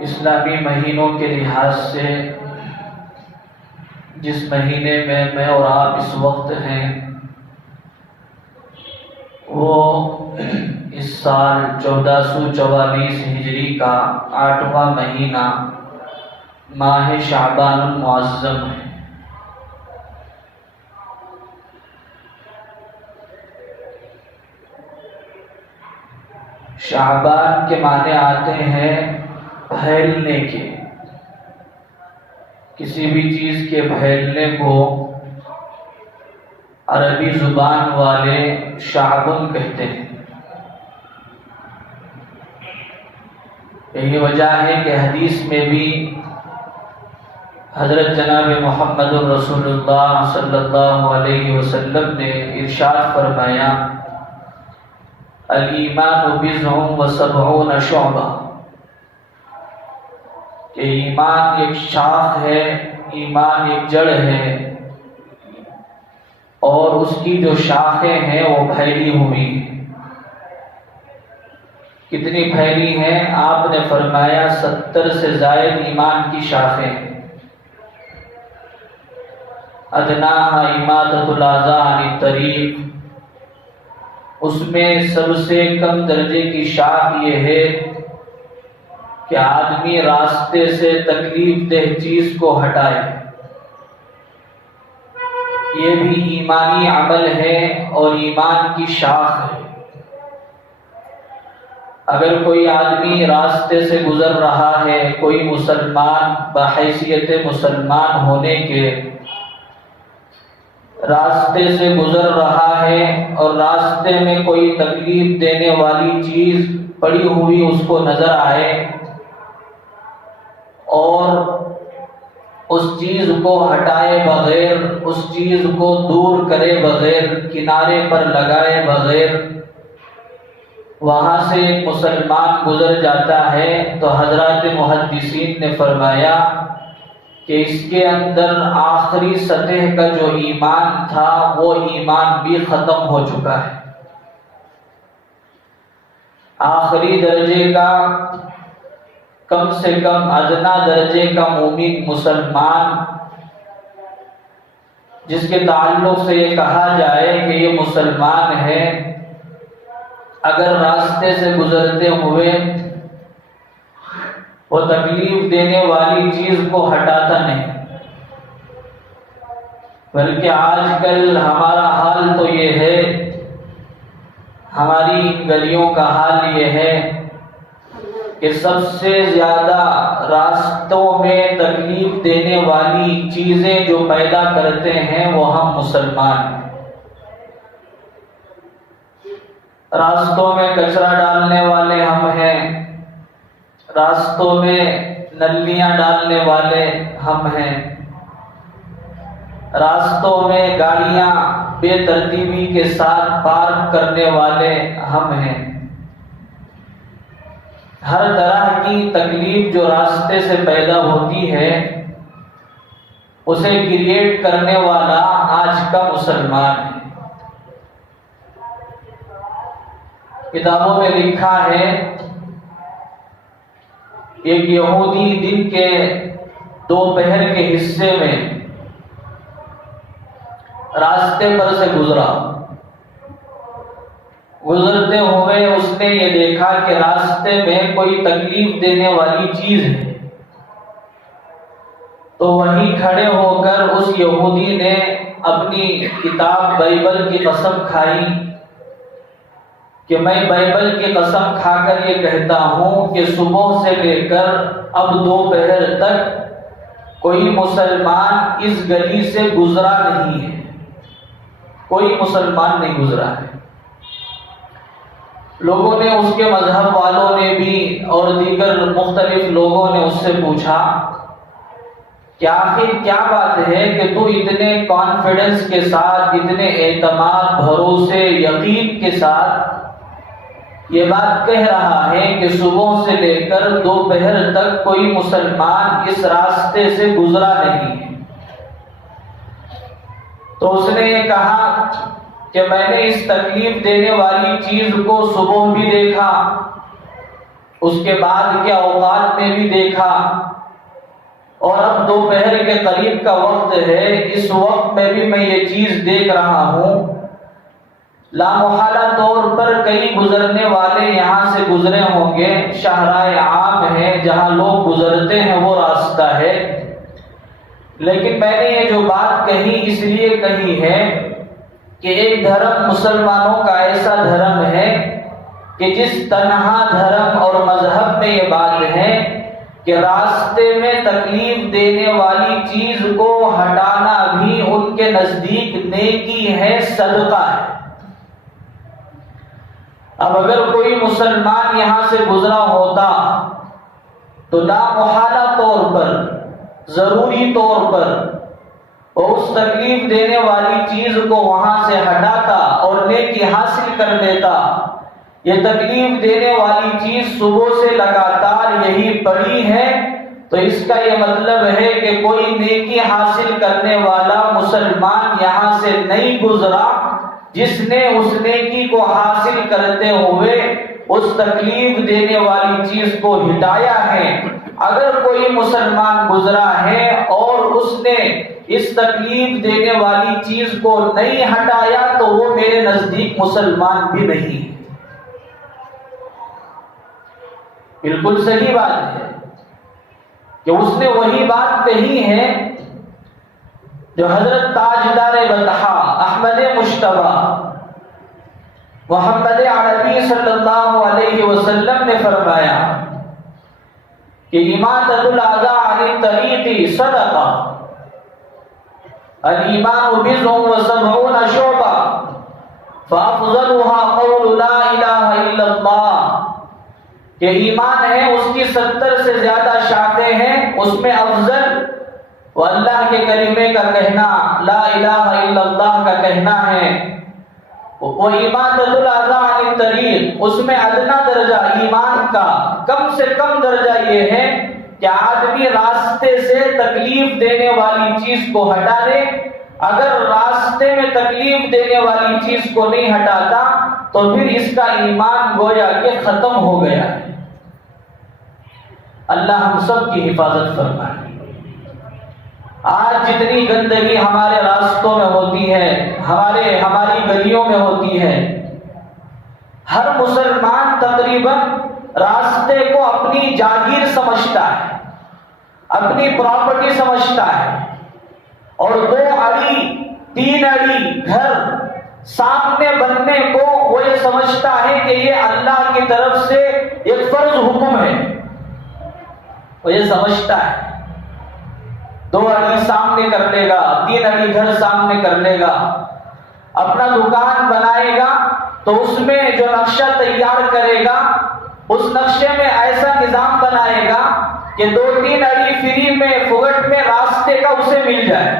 اسلامی مہینوں کے لحاظ سے جس مہینے میں میں اور آپ اس وقت ہیں وہ اس سال 1444 ہجری کا 8واں مہینہ ماہ شعبان المعظم ہے۔ شعبان کے معنی آتے ہیں پھیلنے کے، کسی بھی چیز کے پھیلنے کو عربی زبان والے شعبن کہتے ہیں۔ یہی وجہ ہے کہ حدیث میں بھی حضرت جناب محمد رسول اللہ صلی اللہ علیہ وسلم نے ارشاد فرمایا، الایمان بضع و شعبہ، کہ ایمان ایک شاخ ہے، ایمان ایک جڑ ہے، اور اس کی جو شاخیں ہیں وہ پھیلی ہوئی ہیں۔ کتنی پھیلی ہیں؟ آپ نے فرمایا 70 سے زائد ایمان کی شاخیں ہیں۔ ادناہا اماطۃ الاذی عن الطریق، اس میں سب سے کم درجے کی شاخ یہ ہے کہ آدمی راستے سے تکلیف دہ چیز کو ہٹائے۔ یہ بھی ایمانی عمل ہے اور ایمان کی شاخ ہے۔ اگر کوئی آدمی راستے سے گزر رہا ہے، کوئی مسلمان بحیثیت مسلمان ہونے کے راستے سے گزر رہا ہے اور راستے میں کوئی تکلیف دینے والی چیز پڑی ہوئی اس کو نظر آئے اور اس چیز کو ہٹائے بغیر، اس چیز کو دور کرے بغیر، کنارے پر لگائے بغیر وہاں سے ایک مسلمان گزر جاتا ہے، تو حضرات محدثین نے فرمایا کہ اس کے اندر آخری سطح کا جو ایمان تھا وہ ایمان بھی ختم ہو چکا ہے۔ آخری درجے کا، کم سے کم ادنا درجے کا مومن مسلمان، جس کے تعلق سے یہ کہا جائے کہ یہ مسلمان ہے، اگر راستے سے گزرتے ہوئے وہ تکلیف دینے والی چیز کو ہٹاتا نہیں، بلکہ آج کل ہمارا حال تو یہ ہے، ہماری گلیوں کا حال یہ ہے کہ سب سے زیادہ راستوں میں تکلیف دینے والی چیزیں جو پیدا کرتے ہیں وہ ہم مسلمان ہیں۔ راستوں میں کچرا ڈالنے والے ہم ہیں، راستوں میں نلیاں ڈالنے والے ہم ہیں، راستوں میں گاڑیاں بے ترتیبی کے ساتھ پارک کرنے والے ہم ہیں۔ ہر طرح کی تکلیف جو راستے سے پیدا ہوتی ہے اسے کریٹ کرنے والا آج کا مسلمان ہے۔ کتابوں میں لکھا ہے ایک یہودی دن کے دوپہر کے حصے میں راستے پر سے گزرتے ہوئے اس نے یہ دیکھا کہ راستے میں کوئی تکلیف دینے والی چیز ہے، تو وہیں کھڑے ہو کر اس یہودی نے اپنی کتاب بائبل کی قسم کھائی کہ میں بائبل کی قسم کھا کر یہ کہتا ہوں کہ صبح سے لے کر اب دوپہر تک کوئی مسلمان اس گلی سے گزرا نہیں ہے، کوئی مسلمان نہیں گزرا ہے۔ لوگوں نے، اس کے مذہب والوں نے بھی اور دیگر مختلف لوگوں نے اس سے پوچھا کہ آخر کیا بات ہے کہ تو اتنے کانفیڈنس کے ساتھ، اتنے اعتماد، بھروسے، یقین کے ساتھ یہ بات کہہ رہا ہے کہ صبح سے لے کر دوپہر تک کوئی مسلمان اس راستے سے گزرا نہیں ہے؟ تو اس نے یہ کہا کہ میں نے اس تکلیف دینے والی چیز کو صبح بھی دیکھا اس کے بعد کے اوقات میں بھی دیکھا، اور اب دوپہر کے قریب کا وقت ہے، اس وقت میں بھی میں یہ چیز دیکھ رہا ہوں، لامحالہ طور پر کئی گزرنے والے یہاں سے گزرے ہوں گے، شاہراہ عام ہے جہاں لوگ گزرتے ہیں وہ راستہ ہے، لیکن میں نے یہ جو بات کہی اس لیے کہی ہے کہ ایک دھرم مسلمانوں کا ایسا دھرم ہے کہ جس تنہا دھرم اور مذہب میں یہ بات ہے کہ راستے میں تکلیف دینے والی چیز کو ہٹانا بھی ان کے نزدیک نیکی ہے، صدقہ ہے۔ اب اگر کوئی مسلمان یہاں سے گزرا ہوتا تو لامحالہ طور پر، ضروری طور پر وہ اس تکلیف دینے والی چیز کو وہاں سے ہٹاتا اور نیکی حاصل کر دیتا۔ یہ تکلیف دینے والی چیز صبح سے لگاتار یہی پڑی ہے، تو اس کا یہ مطلب ہے کہ کوئی نیکی حاصل کرنے والا مسلمان یہاں سے نہیں گزرا جس نے اس نیکی کو حاصل کرتے ہوئے اس تکلیف دینے والی چیز کو ہٹایا ہے۔ اگر کوئی مسلمان گزرا ہے اور اس نے اس تکلیف دینے والی چیز کو نہیں ہٹایا تو وہ میرے نزدیک مسلمان بھی نہیں۔ بالکل صحیح بات ہے کہ اس نے وہی بات کہی ہے جو حضرت تاجدار بطحا احمد مجتبی محمد عربی صلی اللہ علیہ وسلم نے فرمایا کہ اماطۃ الاذی عن الطریق صدقہ، الایمان بضع وسبعون شعبہ فافضلها قول لا الہ الا اللہ، کہ ایمان ہے اس کی 70 سے زیادہ شعبے ہیں، اس میں افضل وہ اللہ کے کلمے کا کہنا، لا الہ الا اللہ کا کہنا ہے۔ وہ اماطۃ الاذی عن الطریق، اس میں ادنا درجہ ایمان کا کم سے کم درجہ یہ ہے کہ آدمی راستے سے تکلیف دینے والی چیز کو ہٹا دے۔ اگر راستے میں تکلیف دینے والی چیز کو نہیں ہٹاتا تو پھر اس کا ایمان گویا کہ ختم ہو گیا ہے۔ اللہ ہم سب کی حفاظت فرمائے۔ آج جتنی گندگی ہمارے راستوں میں ہوتی ہے، ہماری گلیوں میں ہوتی ہے، ہر مسلمان تقریباً راستے کو اپنی جاگیر سمجھتا ہے، اپنی پراپرٹی سمجھتا ہے، اور 2 اڑی 3 اڑی گھر سامنے بننے کو وہ یہ سمجھتا ہے کہ یہ اللہ کی طرف سے ایک فرض حکم ہے، وہ یہ سمجھتا ہے۔ 2 اڑی سامنے کر لے گا، 3 اڑی گھر سامنے کر لے گا، اپنا دکان بنائے گا تو اس میں جو نقشہ تیار کرے گا اس نقشے میں ایسا نظام بنائے گا کہ 2-3 اڑی فری میں فگٹ میں راستے کا اسے مل جائے۔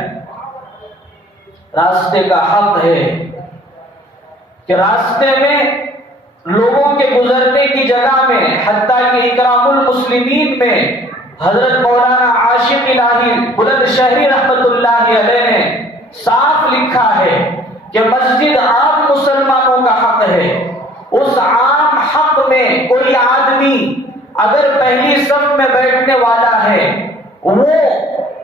راستے کا حق ہے کہ راستے میں لوگوں کے گزرنے کی جگہ میں، حتیٰ کہ اکرام المسلمین میں حضرت مولانا عاشق الہی بلند شہری رحمت اللہ علیہ نے صاف لکھا ہے کہ مسجد عام مسلمانوں کا حق ہے۔ اس عام حق میں کوئی آدمی اگر پہلی صف میں بیٹھنے والا ہے، وہ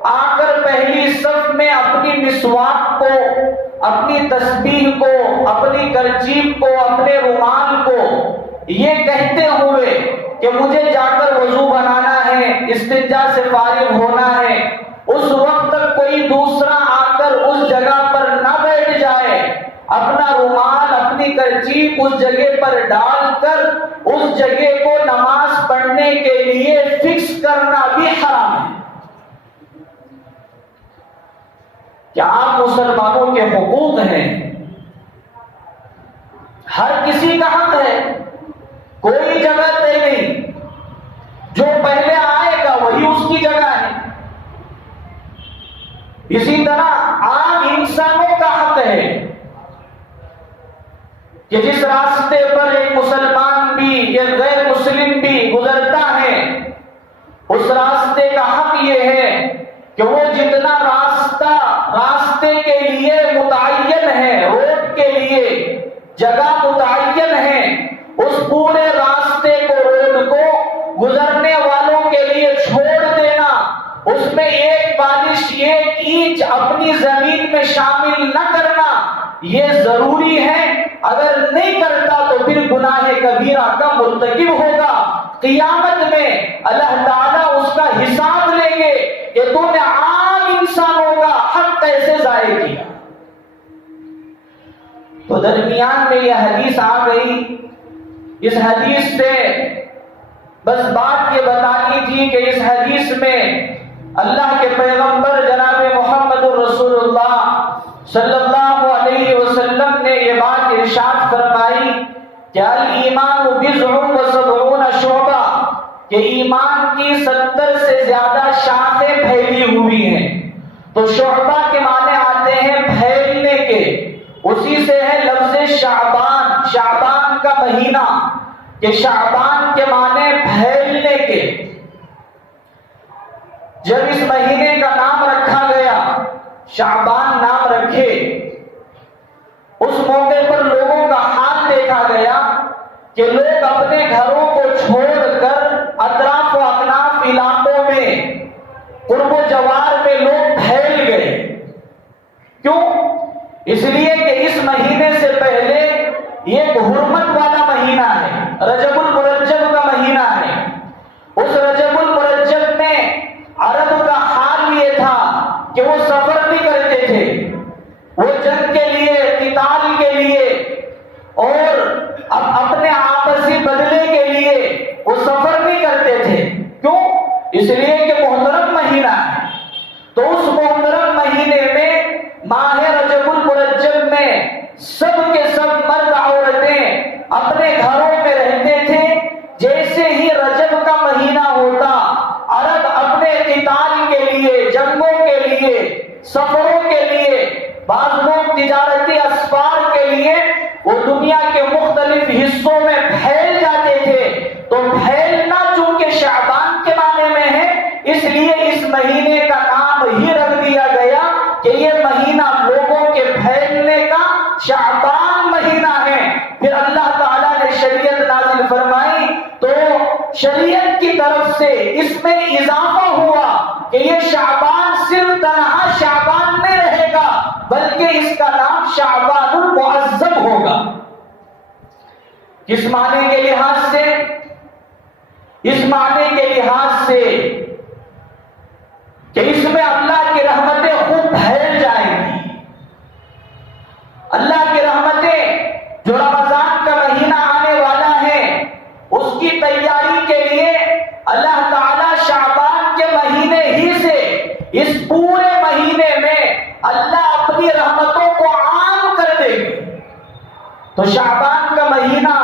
آ کر پہلی صف میں اپنی مسواک کو، اپنی تسبیح کو، اپنی کرچیف کو، اپنے رومال کو یہ کہتے ہوئے کہ مجھے جا کر وضو بنانا ہے، استنجا سے فارغ ہونا ہے، اس وقت تک کوئی دوسرا آ کر اس جگہ پر نہ بیٹھ جائے، اپنا رومال، اپنی کرچیف اس جگہ پر ڈال کر اس جگہ کو نماز پڑھنے کے لیے فکس کرنا بھی حرام ہے۔ کیا آپ مسلمانوں کے حقوق ہیں، ہر کسی کا حق ہے، کوئی جگہ طے نہیں، جو پہلے آئے گا وہی اس کی جگہ ہے۔ اسی طرح عام انسانوں کا حق ہے کہ جس راستے پر ایک مسلمان بھی یا غیر مسلم بھی گزرتا ہے، اس راستے کا حق یہ ہے کہ وہ جتنا راستے کے لیے متعین ہے، روڈ کے لیے جگہ متعین ہے، اس پورے راستے کو، روڈ کو گزرنے والوں کے لیے چھوڑ دینا، اس میں ایک بالش ایک اینچ اپنی زمین میں شامل نہ کرنا، یہ ضروری ہے۔ اگر نہیں کرتا تو پھر گناہ کبیرہ کا مرتکب ہوگا۔ قیامت میں اللہ تعالیٰ اس کا حساب لیں گے کہ تو نے عام انسانوں کا حق کیسے ضائع کیا۔ تو درمیان میں یہ حدیث آ گئی، اس حدیث سے بس بات یہ بتانی تھی کہ اس حدیث میں اللہ کے پیغمبر جناب محمد الرسول اللہ صلی اللہ علیہ وسلم نے یہ بات ارشاد فرمائی کہ الایمان بضع و سبعون شعبہ، کہ ایمان کی 70 سے زیادہ شاخیں پھیلی ہوئی ہیں۔ تو شعبہ کے معنی آتے ہیں پھیلنے کے، اسی سے ہے لفظ شعبان، شعبان کا مہینہ، کہ شعبان کے معنی پھیلنے کے۔ جب اس مہینے کا نام رکھا گیا، شعبان نام رکھے، اس موقع پر لوگوں کا حال دیکھا گیا کہ لوگ اپنے گھروں کو چھوڑ کر اطراف و اکناف علاقوں میں، قرب و جوار میں لوگ پھیل گئے۔ کیوں؟ اس لیے کہ اس مہینے سے پہلے یہ ایک حرمت والا مہینہ ہے، رجب المرجب کا مہینہ ہے۔ اس رجب المرجب میں عرب کا حال یہ تھا کہ وہ سفر نہیں کرتے تھے، وہ جنگ کے لیے، قتال کے لیے اور اپنے آپسی بدلے کے لیے وہ سفر نہیں کرتے تھے۔ کیوں؟ اس لیے کہ محترم مہینہ ہے۔ تو اس محترم مہینے میں، ماہ رجب المرجب میں، سب کے سب مرد عورتیں اپنے گھروں میں رہتے تھے۔ جیسے ہی رجب کا مہینہ ہوتا، عرب اپنے قتال کے لیے، جنگوں کے لیے، سفروں کے لیے، بعض لوگ تجارتی اسفار کے لیے وہ دنیا کے مختلف حصوں میں پھیل جاتے تھے۔ تو پھیلنا چونکہ شعبان کے معنی میں ہے، اس لیے اس مہینے کا نام ہی رکھ دیا گیا کہ یہ مہینہ لوگوں کے پھیلنے کا شعبان مہینہ ہے۔ پھر اللہ تعالیٰ نے شریعت نازل فرمائی تو شریعت کی طرف سے اس میں اضافہ ہوا کہ یہ شعبان صرف تنہا شعبان نہیں رہے گا، بلکہ اس کا نام شعبان المعظم ہوگا۔ کس معنی کے لحاظ سے؟ اس معنی کے لحاظ سے کہ اس میں اللہ کی رحمتیں خوب پھیل جائیں گی۔ اللہ کی رحمتیں، جو رمضان کا مہینہ آنے والا ہے، اس کی تیاری کے لیے اللہ تعالیٰ شعبان کے مہینے ہی سے، اس پورے مہینے میں اللہ اپنی رحمتوں کو عام کر دے گی۔ تو شعبان کا مہینہ،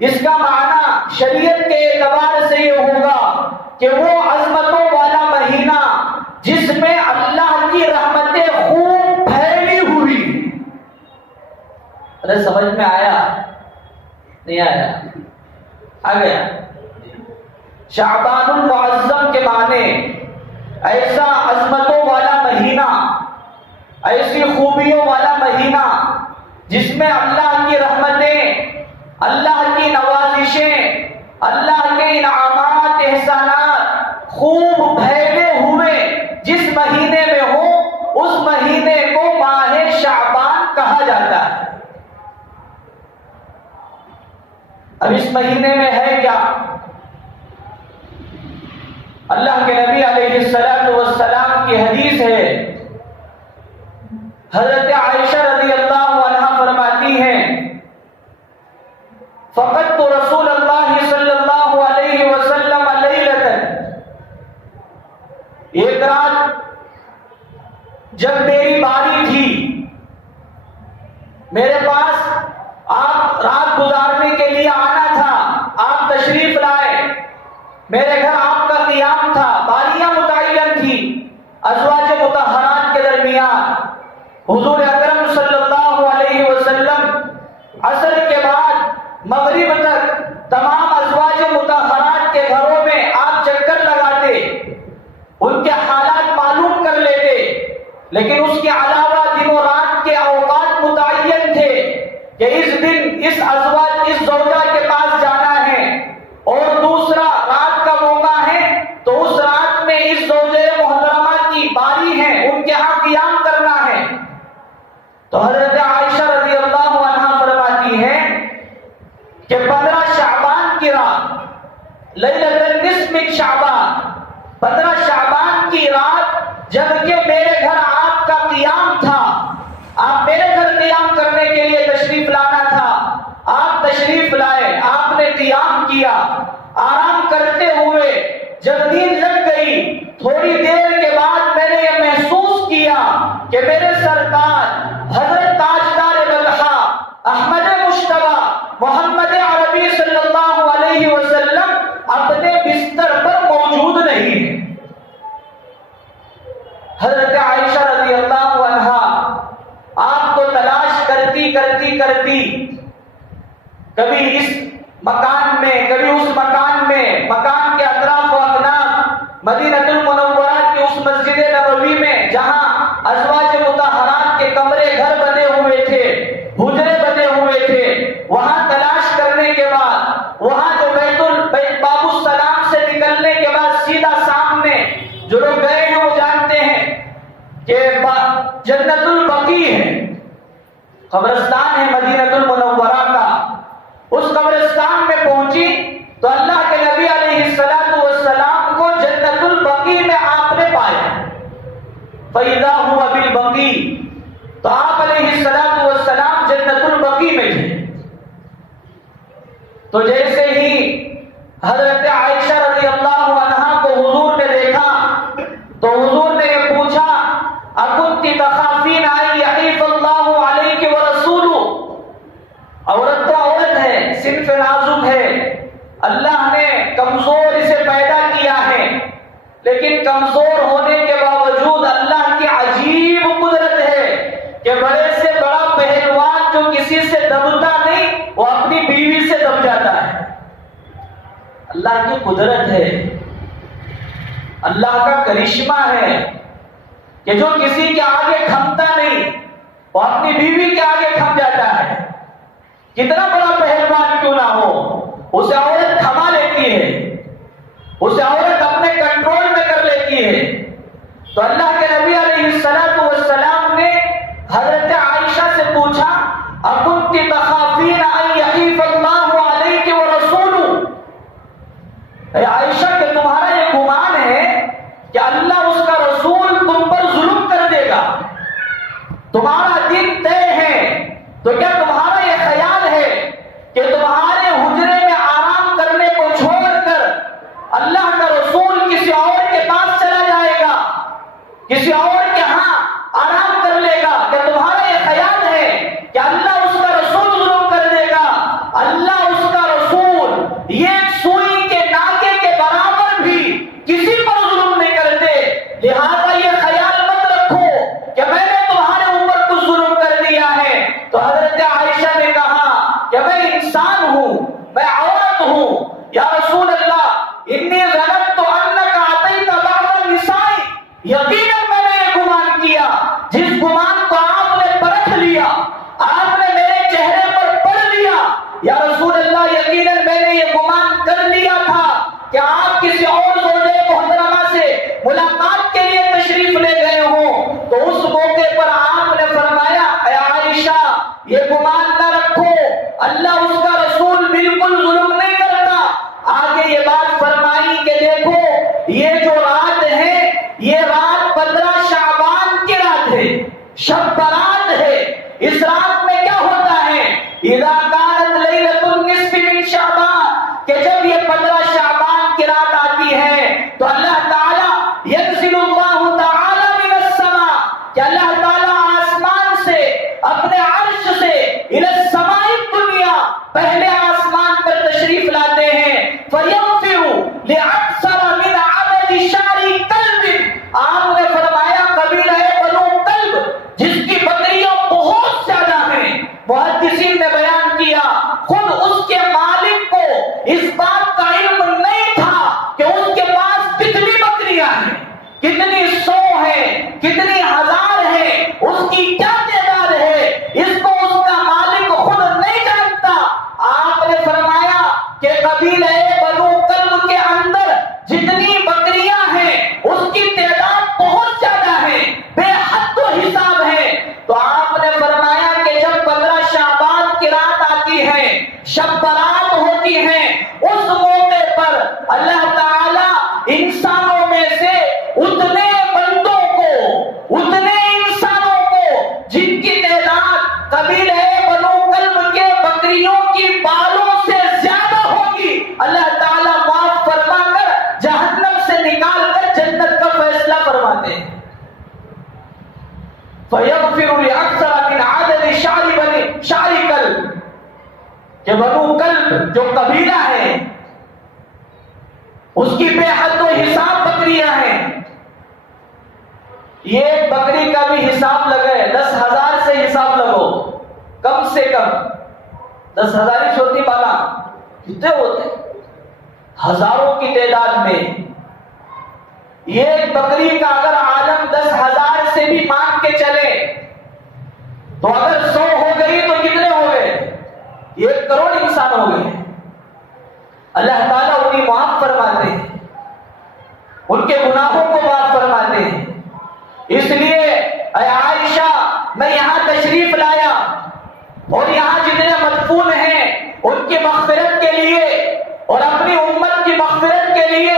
اس کا معنی شریعت کے اعتبار سے یہ ہوگا کہ وہ عظمتوں والا مہینہ جس میں اللہ کی رحمتیں خوب پھیلی ہوئی۔ ارے سمجھ میں آیا؟ نہیں آیا؟ آ گیا؟ شعبان المعظم کے معنی ایسا عظمتوں والا مہینہ، ایسی خوبیوں والا مہینہ جس میں اللہ کی رحمتیں، اللہ کی نوازشیں، اللہ کے انعامات، احسانات خوب پھیلے ہوئے جس مہینے میں ہو، اس مہینے کو ماہ شعبان کہا جاتا ہے۔ اب اس مہینے میں ہے کیا؟ اللہ کے نبی علیہ السلام کی حدیث ہے، حضرت عائشہ رضی اللہ عنہا فرماتی ہیں، فقدت رسول اللہ صلی اللہ علیہ وسلم لیلۃ، ایک رات جب میری باری تھی، میرے پاس آپ رات گزارنے کے لیے آنا تھا، آپ تشریف لائے، میرے گھر آپ کا قیام تھا، باریاں متعین تھی ازواج مطہرات کے درمیان۔ حضور اکرم صلی اللہ علیہ وسلم عصر کے بعد مغرب تک تمام ازواج مطہرات کے گھروں میں آپ چکر لگاتے، ان کے حالات معلوم کر لیتے، لیکن اس کے علاوہ دن و رات کے اوقات متعین تھے کہ اس دن اس زوجہ کے پاس جانا ہے، اور دوسرا رات کا 15 شعبان کی رات جبکہ میرے گھر آپ کا قیام تھا، آپ میرے گھر قیام کرنے کے لیے تشریف لانا تھا، آپ تشریف لائے، آپ نے قیام کیا، آرام کرتے ہوئے جب نیند لگ گئی، تھوڑی دیر کے بعد میں نے یہ محسوس کیا کہ میرے سرکار حضرت تاجدار بلخا احمد مشتبہ محمد عربی صلی اللہ علیہ وسلم اپنے بستر پر موجود نہیں ہیں۔ حضرت عائشہ رضی اللہ عنہا آپ کو تلاش کرتی کبھی اس مکان میں کبھی اس مکان میں، مکان کے اطراف و اکناف مدینہ المنورہ کی اس مسجد نبوی میں جہاں ازواج مطہرات کے کمرے گھر بنے ہوئے تھے، حجرے بنے ہوئے تھے، وہاں تلاش کرنے کے بعد وہاں جو باب السلام سے نکلنے کے بعد سیدھا سامنے جو لوگ گئے ہیں وہ جانتے ہیں کہ جنت البقیع ہے، قبرستان ہے مدینہ المنورہ کا۔ اس قبرستان میں پہنچی تو اللہ کے نبی علیہ السلام کو جنت البقیع میں آپ نے پایا، فَإِذَا هُوَ بِالْبَقِيعِ، تو آپ علیہ السلام جنت البقیع میں تھے۔ تو جیسے ہی حضرت عائشہ رضی اللہ عنہا کو حضور نے دیکھا تو حضور نے یہ پوچھا اَكُنْتِ تَخَافِينَ أَن يَحِيفَ اللَّهُ عَلَيْكِ وَرَسُولُهُ، عورت تو عورت ہے، صنف نازک ہے، اللہ نے کمزور اسے پیدا کیا ہے، لیکن کمزور ہونے کے باوجود اللہ کی عجیب قدرت ہے کہ بڑے سے بڑا پہلوان جو کسی سے دبتا نہیں وہ اپنی بیوی سے دب جاتا ہے۔ اللہ کی قدرت ہے، اللہ کا کرشمہ ہے کہ جو کسی کے آگے کھمتا نہیں وہ اپنی بیوی کے آگے کھم جاتا ہے۔ کتنا بڑا پہلوان کیوں نہ ہو، اسے عورت تھما لیتی ہے، اسے عورت اپنے کنٹرول میں کر لیتی ہے۔ تو اللہ کے نبی علیہ السلام نے حضرت عائشہ سے پوچھا اَكُنْتِ تَخَافِينَ أَن يَحِيفَ اللَّهُ عَلَيْكِ وَرَسُولُهُ، اے عائشہ کہ تمہارا یہ گمان ہے کہ اللہ اس کا رسول تم پر ظلم کر دے گا، تمہارا دن طے ہے، تو کیا تمہارا یہ خیال ہے کہ تمہارے حجرے میں آرام کرنے کو چھوڑ کر اللہ کا رسول کسی اور کے پاس چلا جائے گا، کسی اور کے ہاں آرام کر لے گا؟ کیا تمہارا یہ خیال ہے کہ اللہ اس کا رسول ظلم کر دے گا؟ اللہ اس کا رسول یہ سوئی کے ناکے کے برابر بھی کسی پر ظلم نہیں کرتے، لہذا یہ خیال مت رکھو کہ میں نے تمہارے اوپر کچھ ظلم کر دیا ہے۔ تو حضرت عائشہ نے کہا کہ میں انسان ہوں، میں عورت ہوں، یا رسول اللہ انی ظننت انک اتیت بعض النساء، یقیناً میں نے یہ گمان کیا، جس گمان کو آپ نے پرکھ لیا، آپ نے میرے چہرے پر پڑھ لیا، یا رسول اللہ یقیناً میں نے یہ گمان کر لیا تھا کہ آپ کسی اور زوجہ محترمہ سے ملاقات کے لیے تشریف لے گئے ہوں۔ تو اس موقع پر آپ نے فرمایا اے عائشہ یہ گمان نہ رکھو، اللہ اس کا رسول بالکل ظلم نہیں کرتا۔ آگے یہ بات فرمائی کہ دیکھو یہ جو رات ہے یہ رات 15 شعبان کی رات ہے، شب برات ہے۔ اس رات میں کیا ہوتا ہے؟ اذا كانت ليلة النصف من شعبان، کہ جب یہ 15 شعبان کی رات آتی ہے تو اللہ تعالی ينزل اللہ تعالی من السماء، کہ اللہ تعالی آسمان سے اپنے عرش سے الى السماء الدنیا پہلے آسمان پر تشریف لاتے ہیں، فَيَغْفِرُ لِأَكْثَرَ مِنْ عَدَدِ شَعْرِ كَلْبٍ، آپ نے فرمایا قبیلہ بنو کلب جس کی بکریاں بہت زیادہ ہیں، محدثین نے بیان کیا خود اس کے مالک کو اس بات کا علم نہیں تھا کہ اس کے پاس کتنی بکریاں ہیں، کتنی سو ہیں، کتنی ہزار ہیں، اس کی کیا تعداد ہے، اس کو اس کا مالک خود نہیں جانتا۔ آپ نے فرمایا کہ قبیلہ بنو کلب کے اندر جتنی بکریاں ہیں اس کی تعداد بہت زیادہ ہے، بے حد و حساب ہے۔ تو آپ نے فرمایا کہ جب 15 شعبان کی رات آتی ہے، شب برات ہوتی ہے، اس موقع پر اللہ تعالی انسانوں میں کہ بنو کلب جو قبیلہ ہے اس کی بے حد و حساب بکریاں ہیں. یہ ایک بکری کا بھی حساب لگے 10,000 سے حساب لگو, کم سے کم 10,000 ہی چھوٹی بالا کتنے ہوتے, ہزاروں کی تعداد میں. یہ ایک بکری کا اگر عالم 10,000 سے بھی مان کے چلے تو اگر 100 ہو گئی تو کتنے ہو گئے, 1 کروڑ انسان ہو گئے. اللہ تعالیٰ انہیں معاف فرماتے ہیں, ان کے گناہوں کو معاف فرماتے ہیں. اس لیے اے عائشہ میں یہاں تشریف لایا اور یہاں جتنے مدفون ہیں ان کی مغفرت کے لیے اور اپنی امت کی مغفرت کے لیے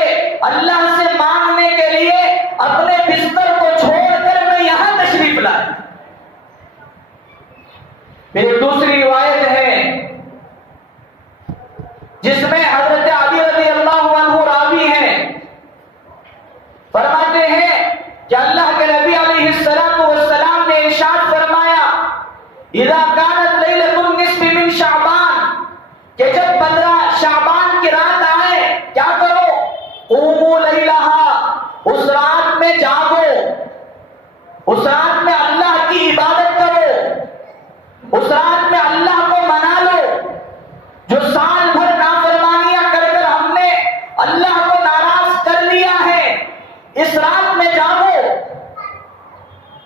اللہ سے مانگنے کے لیے اپنے بستر کو چھوڑ کر میں یہاں تشریف لایا. پھر دوسری روایت ہے جس میں حضرت علی رضی اللہ عنہ راوی ہیں, فرماتے ہیں کہ اللہ کے نبی علیہ السلام نے ارشاد فرمایا اذا كانت ليلة النصف من شعبان, کہ جب 15 شعبان کی رات آئے کیا کرو, قوموا لیلہا, اس رات میں جاگو, اس رات میں اللہ کی عبادت کرو, اس رات میں اللہ کو منا لو. جو سال بھر نافرمانیاں کر کر ہم نے اللہ کو ناراض کر لیا ہے, اس رات میں جاگو.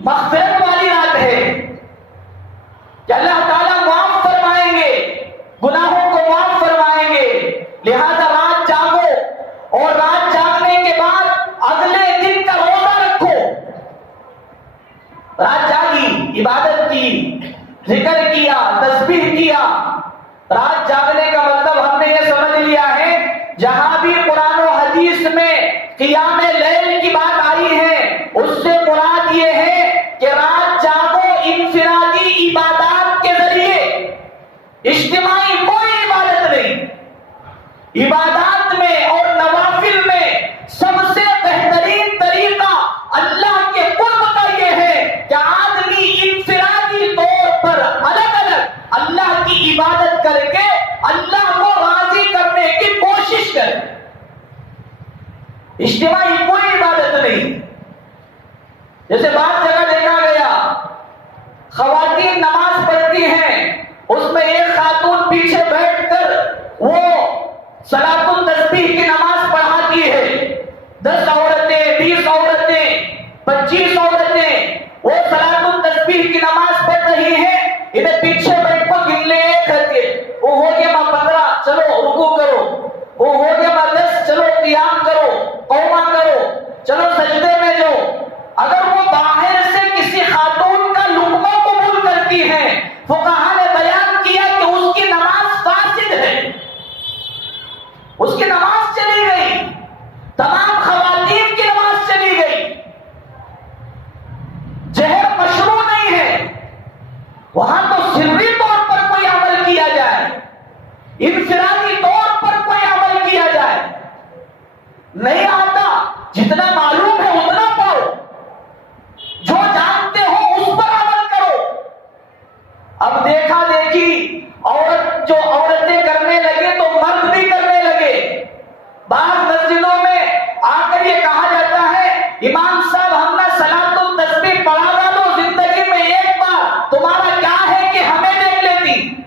مغفرت والی رات ہے کہ اللہ تعالیٰ معاف فرمائیں گے, گناہوں کو معاف فرمائیں گے. لہذا رات جاگو اور رات جاگنے کے بعد اگلے دن کا روزہ رکھو. رات جاگی, عبادت کی, ذکر کیا, تسبیح کیا. رات جاگنے کا مطلب ہم نے یہ سمجھ لیا ہے جہاں بھی قرآن و حدیث میں قیام لیل کی بات آئی ہے اس سے مراد یہ ہے کہ رات جاگو انفرادی عبادات کے ذریعے, اجتماعی کوئی عبادت نہیں. عبادات میں اور نوافل میں سب سے بہترین طریقہ اللہ کے قرب کا یہ ہے کہ آدمی انفرادی طور پر الگ الگ اللہ کی عبادت کر کے اللہ کو راضی کرنے کی کوشش کرے. اجتماعی کوئی عبادت نہیں. جیسے بعض جگہ دیکھا گیا خواتین نماز پڑھتی ہیں, اس میں ایک خاتون پیچھے بیٹھ کر وہ صلاۃ التسبیح کی نماز پڑھاتی ہے. 10 عورتیں, 20 عورتیں, 25 عورتیں وہ صلاۃ التسبیح کی نماز پڑھ رہی ہیں. انہیں پیچھے بیٹھ کو گن لے کر کے, وہ ہو گیا ماں 15, چلو رکوع کرو, وہ ہو گیا ماں 10, چلو قیام کرو, قوما کرو, چلو سجدے میں جاؤ. اگر وہ باہر سے کسی خاتون کا لقمہ قبول کرتی ہیں, فقہا نے بیان کیا کہ اس کی نماز فاسد ہے, اس کی نماز چلی گئی, تمام خواتین کی نماز چلی گئی. زہر مشروع نہیں ہے, وہاں تو سری طور پر کوئی عمل کیا جائے, انفرادی طور پر کوئی عمل کیا جائے. نہیں آتا جتنا معلوم ہے اتنا پڑھو, جو جانتے ہو اس پر عمل کرو. اب دیکھا دیکھی عورت جو عورتیں کرنے لگے تو مرد بھی کرنے لگے. بعض مسجدوں میں آ کر یہ کہا جاتا ہے امام صاحب ہم نے صلاۃ التسبیح پڑھا ڈالو زندگی میں ایک بار, تمہارا کیا ہے کہ ہمیں دیکھ لیتی,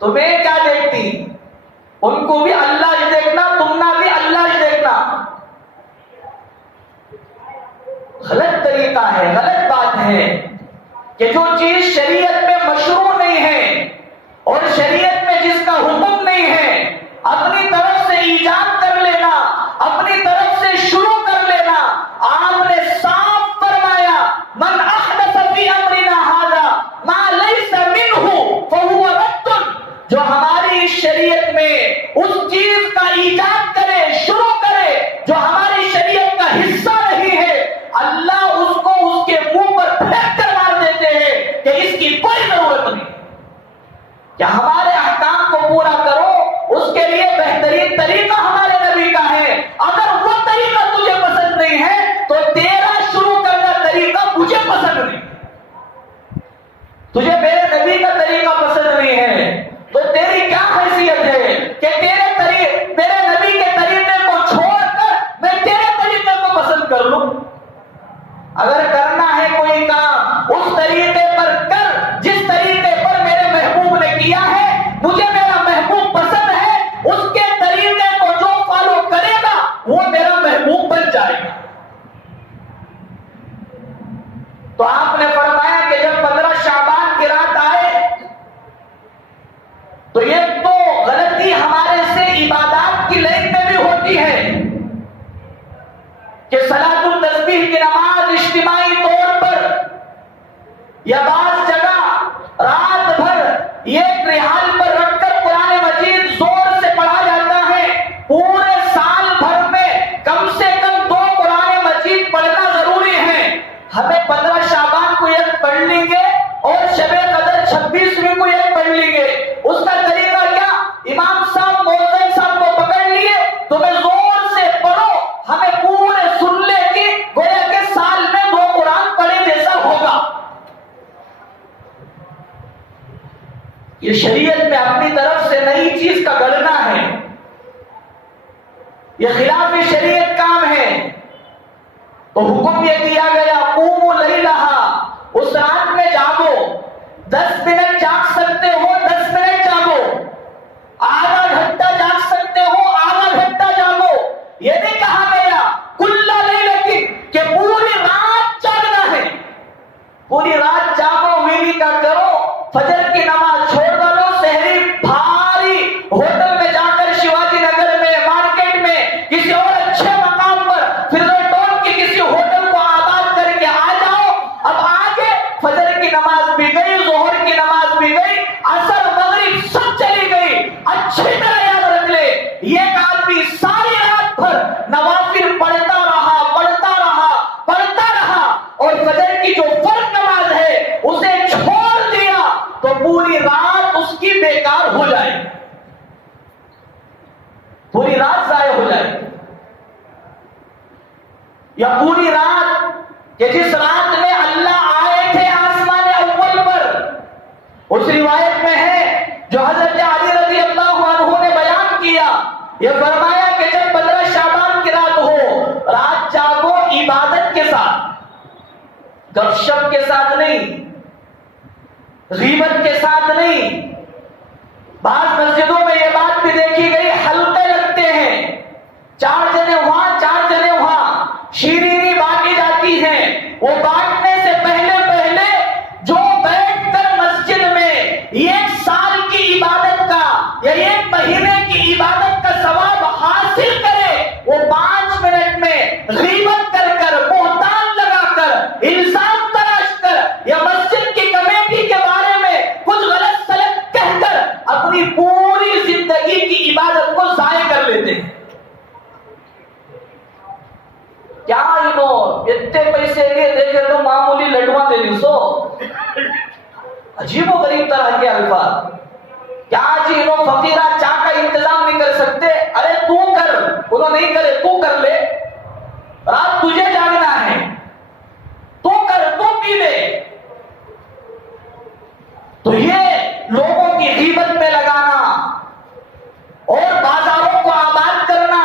تمہیں کیا دیکھتی, ان کو بھی اللہ ہی دیکھنا, تم نہ بھی اللہ ہی دیکھنا. غلط طریقہ ہے, غلط بات ہے کہ جو چیز شریعت میں مشروع نہیں ہے اور شریعت میں جس کا حکم نہیں ہے, اپنی طرف سے ایجاد کر لینا, اپنی طرف سے شروع کر لینا. آپ نے صاف فرمایا من احدث فی امرنا ھذا ما لیس منہ فہو رد, جو ہماری شریعت میں اس چیز کا ایجاد کرے, شروع کرے جو ہماری شریعت کا حصہ نہیں ہے, اللہ اس کو اس کے منہ پر پھینک کر مار دیتے ہیں کہ اس کی کوئی ضرورت نہیں. کہ ہمارے احکام کو پورا کرو, اس کے لیے بہترین طریقہ ہمارے نبی کا ہے. اگر وہ طریقہ تجھے پسند نہیں ہے تو تیرا شروع کرنا طریقہ مجھے پسند نہیں. تجھے میرے نبی کا طریقہ پسند نہیں ہے تو تیری کیا ہے اگر کرنا ہے کوئی کام اس طریقے پر کر جس طریقے پر میرے محبوب نے کیا ہے. مجھے میرا محبوب پسند ہے, اس کے طریقے کو جو فالو کرے گا وہ میرا محبوب بن جائے گا. تو آپ نے فرمایا کہ جب 15 شعبان کی رات آئے تو ایک تو غلطی ہمارے سے عبادات کی لائن میں بھی ہوتی ہے کہ صلاۃ التسبیح کی نماز اجتماعی طور پر یا بعض جگہ رات بھر ایک رحال پر رکھ کر قرآن مجید زور سے پڑھا جاتا ہے. پورے سال بھر میں کم سے کم 2 قرآن مجید پڑھنا ضروری ہے. ہمیں 15 شعبان کو ایک پڑھ لیں گے اور شب قدر 26ویں کو ایک پڑھ لیں گے. اس کا طریقہ کیا؟ امام صاحب مؤذن صاحب کو پکڑ لیے, تمہیں زور سے پڑھو, ہمیں پورے سننے کی گویا کہ سال میں 2 قرآن پڑھے جیسا ہوگا. یہ شریعت میں اپنی طرف سے نئی چیز کا گڑنا ہے, یہ خلاف شریعت کام ہے. تو حکم یہ دیا گیا قوموا لیلہا, اس رات میں جاگو, 10 منٹ جاگ سکتے ہو 10 منٹ جاگو, آدھا گھنٹہ جاگ سکتے ہو آدھا گھنٹہ جاگو. یہ نہیں کہا گیا کل لیلۃ کہ پوری رات جاگنا ہے. پوری رات جاگو, ویلی کا کرو, فجر کی نماز چھوڑ ڈالو, سحری بھاری ہوٹل میں جا کر شیواجی نگر میں مارکیٹ میں کسی اور اچھے مقام پر فرزوٹون کی کسی ہوٹل کو آباد کر کے آ جاؤ. اب آگے فجر کی نماز بھی گئی, ظہر کی نماز بھی گئی, عصر مغرب سب چلی گئی. اچھی طرح یاد رکھ لے, یہ آدمی ساری رات بھر نوافل پڑھتا رہا اور فجر کی جو فرض نماز ہے اسے چھوڑ دیا تو پوری رات اس کی بیکار ہو جائے, پوری رات ضائع ہو جائے. یا پوری رات کہ جس رات میں اللہ آئے تھے آسمان اول پر, اس روایت میں ہے جو حضرت علی رضی اللہ عنہ نے بیان کیا, یہ فرمایا کہ جب 15 شعبان کی رات ہو, رات جاگو عبادت کے ساتھ, گپ شپ کے ساتھ نہیں, غیبت کے ساتھ نہیں. بعض مسجدوں میں یہ بات بھی دیکھی گئی حلقے لگتے ہیں, 4 جنے وہاں 4 جنے وہاں, شیرینی بانٹی جاتی ہے. وہ بانٹنے سے پہلے جو بیٹھ کر مسجد میں 1 سال کی عبادت کا یا 1 مہینے کی عبادت کا ثواب حاصل کرے, وہ 5 منٹ میں غیبت کر بہتان لگا کر, الزام تراش کر یا مسجد کی کمیٹی کے بارے میں کچھ غلط سلط کہہ کر اپنی پوری زندگی کی عبادت کو ضائع کر لیتے ہیں. کیا اتنے پیسے لیے دیکھے تو معمولی لڈوا دے دی سو, عجیب و غریب طرح کے الفاظ. کیا جی انہوں فقیرہ چاہ کا انتظام نہیں کر سکتے؟ ارے تو کر, انہوں نہیں کرے تو کر لے, رات تجھے جاگنا ہے, تو کر, تو پی لے. تو یہ لوگوں کی غیبت میں لگانا اور بازاروں کو آباد کرنا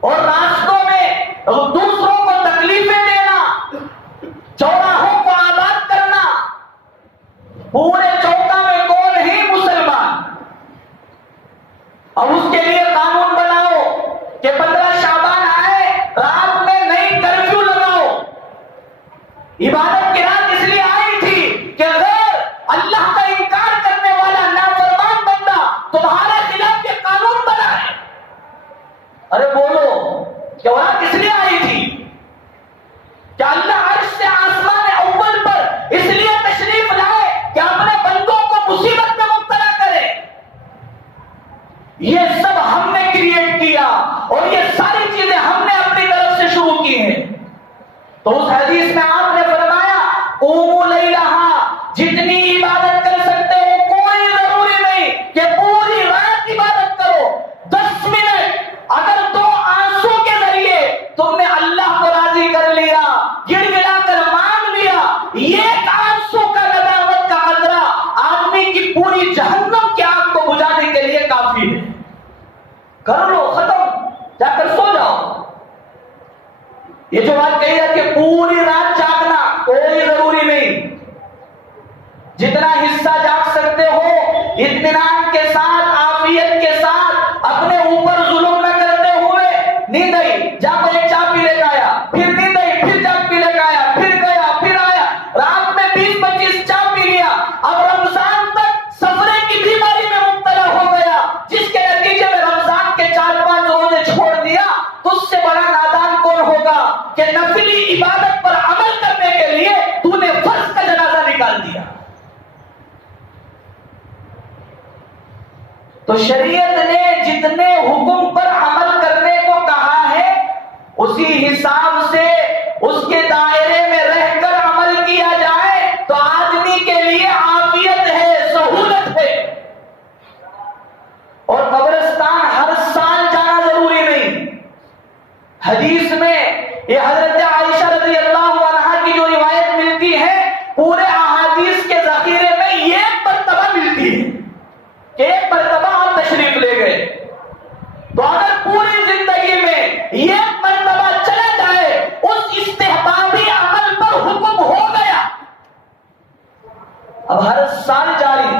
اور راستوں میں دوسروں کو تکلیفیں دینا, چوراہوں کو آباد کرنا. پورے چوکا میں کون ہی مسلمان, اور اس کے لیے قانون بناؤ کہ 15 شعبان آئے, رات میں نئی کرفیو لگاؤ. عبادت کی رات اس لیے آئی تھی کہ غیر اللہ کا انکار کرنے والا نافرمان بندہ تمہارے خلاف یہ قانون بنا ہے. ارے بولو, کہ رات اس لیے آئی تھی کہ اللہ عرش سے آسمان اول پر اس لیے تشریف لائے کہ اپنے بندوں کو مصیبت میں مبتلا کرے. یہ سب ہم نے کریٹ کیا اور یہ ساری چیزیں ہم نے اپنی طرف سے شروع کی ہیں. تو اس حدیث میں آپ نے فرمایا قوموا لیلہا, جتنی عبادت کر سکتے ہو, کوئی ضروری نہیں کہ پوری رات عبادت کرو. 10 منٹ اگر 2 آنسو کے ذریعے تم نے اللہ کو راضی کر لیا, گڑ گڑا کر مانگ لیا, ایک آنسو کا ندامت کا قطرہ آدمی کی پوری جہنم کی آگ کو بجھانے کے لیے کافی ہے. کر لو, ختم, جا کر سو جاؤ. یہ جو بات کہی ہے کہ پوری رات جاگنا، کوئی ضروری نہیں، جتنا حصہ جاگ سکتے ہو اطمینان کے ساتھ، عافیت کے ساتھ، اپنے اوپر ظلم نہ کرتے ہوئے۔ نیند آئی، جاگ ایک چائے پی لے کے آیا، پھر نیند آئی، پھر جاگ پی لے کے آیا، پھر گیا، پھر آیا، رات میں 20-25 چائے پی لیا، اب رمضان تک سفرے کی بیماری میں مبتلا ہو گیا، جس کے نتیجے میں رمضان کے 4-5 روزے چھوڑ دیا، تو اس سے بڑا نادان کون ہوگا کہ نفلی عبادت پر عمل کرنے کے لیے تو نے فرض کا جنازہ نکال دیا۔ تو شریعت نے جتنے حکم پر عمل کرنے کو کہا ہے اسی حساب سے اس کے دائرے میں رہ کر عمل کیا جائے تو آدمی کے لیے عافیت ہے، سہولت ہے۔ اور قبرستان ہر سال جانا ضروری نہیں۔ حدیث میں یہ حضرت عائشہ رضی اللہ عنہا کی جو روایت ملتی ہے، پورے احادیث کے ذخیرے میں ایک مرتبہ ملتی ہے کہ ایک مرتبہ آپ تشریف لے گئے، تو اگر پوری زندگی میں ایک مرتبہ چلا جائے اس استحبابی عمل پر حکم ہو گیا، اب ہر سال جاری۔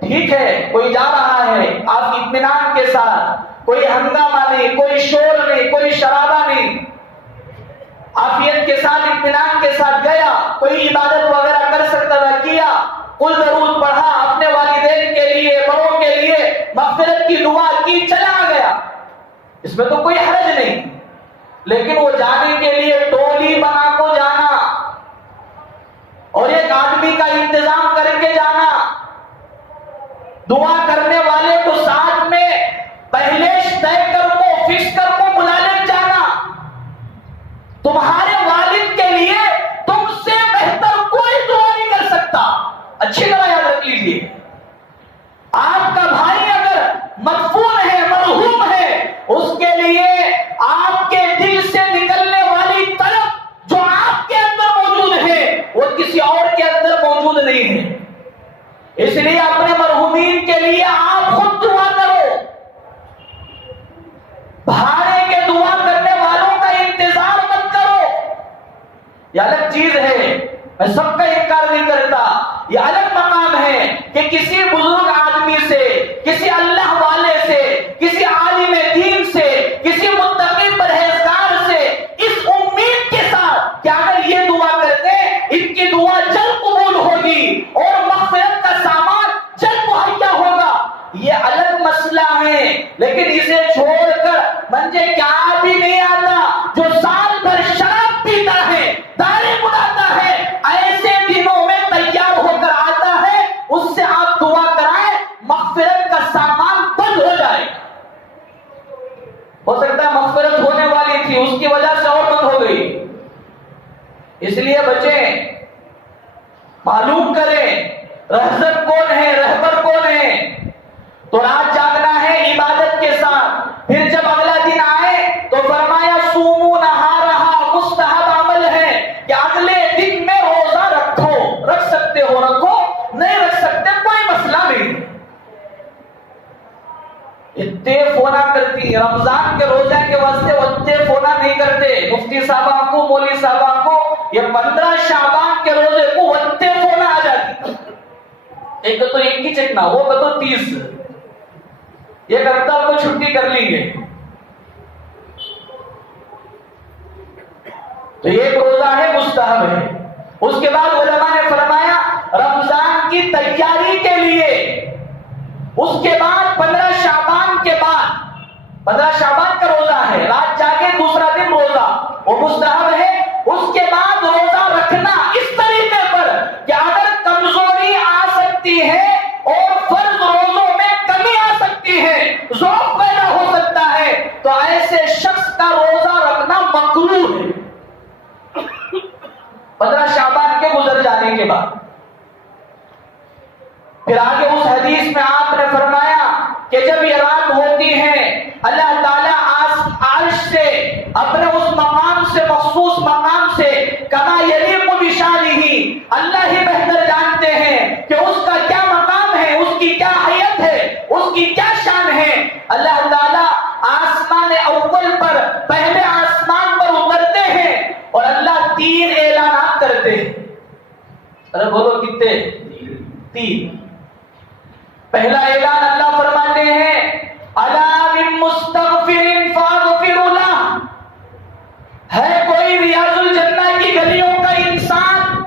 ٹھیک ہے، کوئی جا رہا ہے، آپ اطمینان کے ساتھ، کوئی ہنگامہ نہیں، کوئی شور نہیں، کوئی شرابہ نہیں، عافیت کے ساتھ، اطمینان کے ساتھ گیا، کوئی عبادت وغیرہ کر سکتا تھا کیا، قل درود پڑھا، اپنے والدین کے لیے، بڑوں کے لیے مغفرت کی دعا کی، چلا گیا، اس میں تو کوئی حرج نہیں۔ لیکن وہ جانے کے لیے ٹولی بنا کو جانا اور ایک آدمی کا انتظام کر کے جانا، دعا کرنے والے کو ساتھ میں پہلے طے کر کو فکس کر کو بلا لے جانا، تمہارے والد کے لیے تم سے بہتر کوئی دعا نہیں کر سکتا۔ اچھی طرح یاد رکھ لیجیے، آپ کا بھائی اگر مدفون ہے، مرحوم ہے، اس کے لیے آپ کے دل سے نکلنے والی طلب جو آپ کے اندر موجود ہے وہ کسی اور کے اندر موجود نہیں ہے، اس لیے اپنے مرحومین کے لیے آپ خود دعا کرو۔ بھاڑے کے دعا کرنے والوں کا انتظار مت کرو، یہ الگ چیز ہے، میں سب کا انکار نہیں کرتا، یہ الگ مقام ہے کہ کسی بزرگ آدمی سے، کسی اللہ والے سے، کسی عالم دین سے، کسی متقی پرہیزگار سے اس امید کے ساتھ کہ اگر یہ دعا کرتے ان کی دعا جلد قبول ہوگی اور مغفرت کا سامان جلد مہیا ہوگا، یہ الگ مسئلہ ہے۔ لیکن اسے چھوڑ کر منجے کیا بھی نہیں آتا، جو سال بھر شراب پیتا ہے، داڑھی بڑھاتا ہے، ایسے دنوں میں تیار ہو کر آتا ہے، اس سے آپ دعا کرائیں مغفرت کا سامان بند ہو جائے۔ ہو سکتا ہے مغفرت ہونے والی تھی، اس کی وجہ سے اور بند ہو گئی۔ اس لیے بچیں، معلوم کریں رہزن کون ہے، رہبر کون ہے۔ تو رات جاگنا ہے عبادت کے ساتھ، پھر جب اگلا دن آئے تو فرمایا سومو نہارہا، مستحب عمل ہے کہ اگلے دن میں روزہ رکھو، رکھ سکتے ہو رکھو، نہیں رکھ سکتے کوئی مسئلہ نہیں۔ اتنے فونا کرتی، رمضان کے روزے کے واسطے اتنے فونا نہیں کرتے، مفتی صاحبہ کو، مولوی صاحبہ کو، یہ 15 شعبان کے روزے کو اتنے فونا آ جاتی، ایک تو ایک کی چکنا، وہ تو 30، یہ کرتا کو چھٹی کر لیں گے۔ تو یہ روزہ ہے، مستحب ہے۔ اس کے بعد علماء نے فرمایا رمضان کی تیاری کے لیے اس کے بعد 15 شعبان کے بعد، 15 شعبان کا روزہ ہے، رات جاگے دوسرا دن روزہ، وہ مستحب ہے۔ اس کے بعد روزہ رکھنا اس طریقے پر کہ اگر کمزوری آ سکتی ہے اور فرض روزوں میں کمی آ سکتی ہے، ضعف پیدا ہو سکتا ہے، تو ایسے شخص کا روزہ رکھنا مکروہ ہے 15 شعبان کے گزر جانے کے بعد۔ پھر آگے اس حدیث میں آپ نے فرمایا کہ جب یہ رات ہوتی ہے اللہ تعالیٰ عرش سے، اپنے اس مقام سے، مخصوص مقام سے، کما یلیق بشانہ، اللہ ہی بہتر جانتے ہیں کہ اس کا کیا مقام ہے، اس کی کیا حیت ہے، اس کی کیا شان ہے۔ اللہ تعالیٰ آسمان اول پر پہلے ارے بولو کتنے؟ 3۔ پہلا اعلان اللہ فرماتے ہیں الا من مستغفر فاغفر لہ، ہے کوئی ریاض الجنہ کی گلیوں کا انسان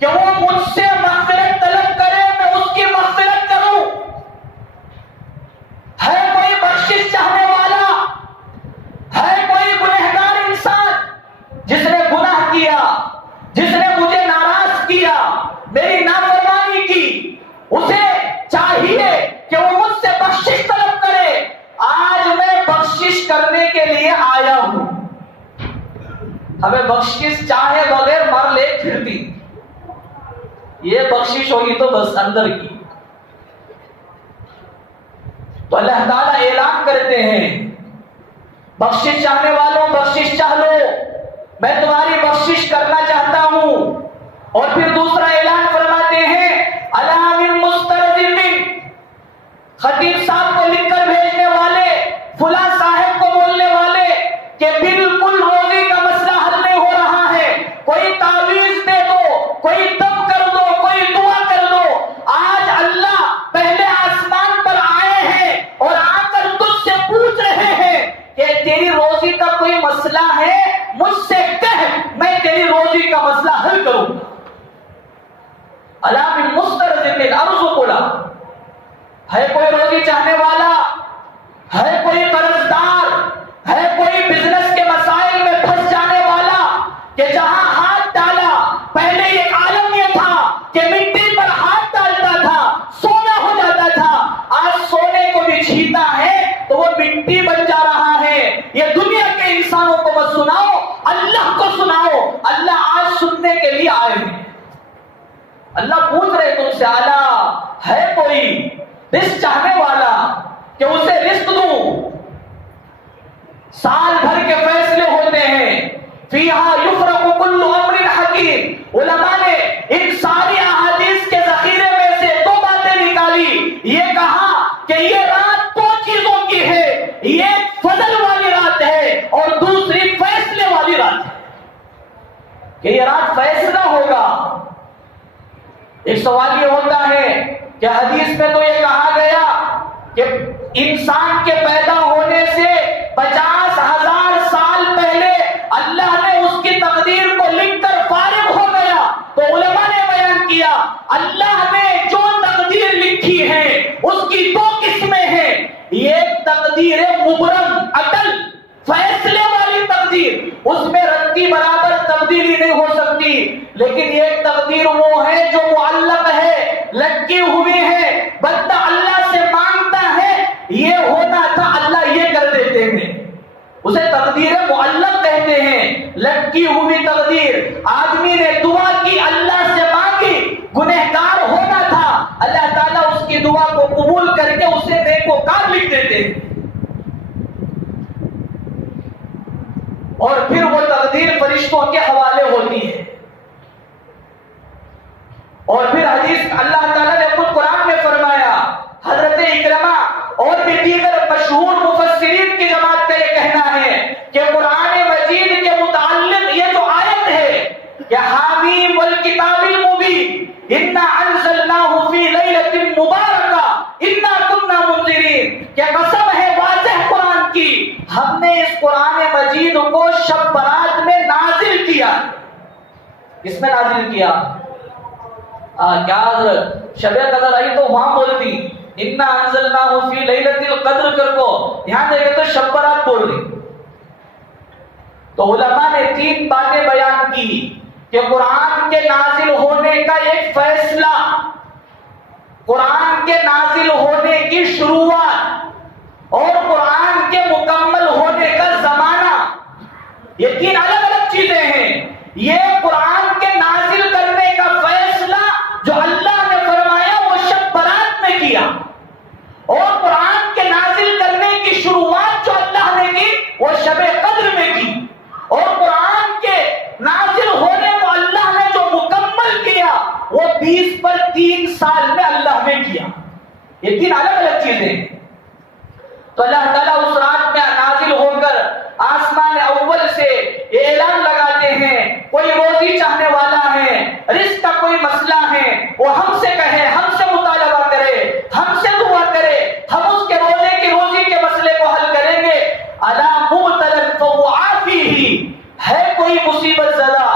کہ وہ مجھ سے مغفرت طلب کرے میں اس کی مغفرت کروں؟ ہے کوئی بخشش چاہنے والا، ہے کوئی گنہگار انسان جس نے گناہ کیا، جس نے مجھے ناراض کیا، میری نافرمانی کی، اسے چاہیے کہ وہ مجھ سے بخشش طلب کرے؟ آج میں بخشش کرنے کے لیے آیا ہوں۔ ہمیں بخشش چاہے بغیر مر لے پھرتی، یہ بخشش ہوگی تو بس اندر کی۔ تو اللہ تعالیٰ اعلان کرتے ہیں بخشش چاہنے والوں بخشش چاہ لو، میں تمہاری بخشش کرنا چاہتا ہوں۔ اور پھر دوسرا اعلان فرماتے ہیں الا من مسترزق، خطیب صاحب کو لکھ کر بھیجنے والے، فلاں صاحب کو بولنے والے کہ بالکل روزی کا مسئلہ حل نہیں ہو رہا ہے، کوئی تعویذ دے دو، کوئی دم کر دو، کوئی دعا کر دو۔ آج اللہ پہلے آسمان پر آئے ہیں اور آ کر تجھ سے پوچھ رہے ہیں کہ تیری روزی کا کوئی مسئلہ ہے، مجھ سے کہہ، میں تیری روزی کا مسئلہ حل کروں گا۔ الا من مسترزق ارزق لہ، ہے کوئی روزی چاہنے والا، ہے کوئی قرض دار، ہے کوئی بزنس کے مسائل میں پھنس جانے والا کہ جہاں ہاتھ ڈالا، پہلے ایک عالم یہ تھا کہ مٹی پر ہاتھ ڈالتا تھا سونا ہو جاتا تھا، آج سونے کو بھی چھیتا ہے تو وہ مٹی بن جا رہا ہے۔ یہ دنیا کے انسانوں کو مت سناؤ، اللہ کو سناؤ۔ اللہ آج سننے کے لیے آئے ہیں۔ اللہ پوچھ رہے تم سے اعلیٰ ہے کوئی رزق چاہنے والا کہ اسے رزق دوں؟ سال بھر کے فیصلے ہوتے ہیں، فیہا یفرق کل امر حکیم۔ علماء نے ان ساری احادیث کے ذخیرے میں سے 2 باتیں نکالی، یہ کہا کہ یہ رات 2 چیزوں کی ہے، ایک فضل والی رات ہے اور دوسری فیصلے والی رات ہے، کہ یہ رات فیصلہ ہوگا۔ ایک سوال یہ ہوتا ہے کہ حدیث میں تو یہ کہا گیا کہ انسان کے پیدا ہونے سے 50,000 سال پہلے اللہ نے اس کی تقدیر کو لکھ کر فارغ ہو گیا، تو علماء نے بیان کیا اللہ نے جو تقدیر لکھی ہے اس کی 2 قسمیں ہیں، ایک تقدیر مبرم اٹل فیصلے والی تقدیر، اس میں رتی برابر تبدیلی نہیں ہو سکتی، لیکن ایک تقدیر وہ ہے جو معلق ہے، لٹکی ہوئی ہے، بندہ اللہ سے مانگتا ہے یہ ہونا تھا اللہ یہ کر دیتے ہیں، اسے تقدیر معلق کہتے ہیں۔ لٹکی ہوئی تقدیر، آدمی نے دعا کی، اللہ سے مانگی، گنہگار ہونا تھا، اللہ تعالیٰ اس کی دعا کو قبول کر کے اسے نیکوکار لکھ دیتے ہیں۔ اور پھر وہ تقدیر فرشتوں کے حوالے ہوتی ہے۔ اور پھر حدیث اللہ تعالیٰ نے خود قرآن میں فرمایا، حضرت اکرمہ اور بھی دیگر مشہور مفسرین کی جماعت کا یہ کہنا ہے کہ قرآن مجید کے متعلق یہ جو آیت ہے کہ حامیم والکتاب المبین انا انزلناہ فی لیلۃ مبارکہ انا کنا منذرین، کہ قسم ہے واضح قرآن کی، ہم نے اس قرآن مجید کو شب برات میں نازل کیا۔ کس میں نازل کیا؟ کیا شب قدر آئی تو وہاں بولتی انا انزلناہ فی لیلۃ القدر کر کو، یہاں دیکھے تو شب برات بول رہی۔ تو علماء نے 3 باتیں بیان کی کہ قرآن کے نازل ہونے کا ایک فیصلہ، قرآن کے نازل ہونے کی شروعات اور قرآن کے مکمل ہونے کا زمانہ، یہ 3 الگ الگ چیزیں ہیں۔ یہ قرآن کے نازل کرنے کا فیصلہ جو اللہ نے فرمایا وہ شب برات میں کیا، اور قرآن کے نازل کرنے کی شروعات جو اللہ نے کی وہ شب قدر میں کی، اور قرآن کے نازل ہونے کو اللہ نے جو مکمل کیا وہ 20 پر 3 سال میں اللہ نے کیا۔ یہ 3 الگ الگ چیزیں۔ تو اللہ تعالیٰ اس رات میں نازل ہو کر آسمان اول سے مسئلہ ہیں وہ ہم سے کہے، ہم سے مطالبہ کرے، ہم سے دعا کرے، ہم اس کے روزے کی روزی کے مسئلے کو حل کریں گے۔ الا مبتلا فعافیہ، ہے کوئی مصیبت زدہ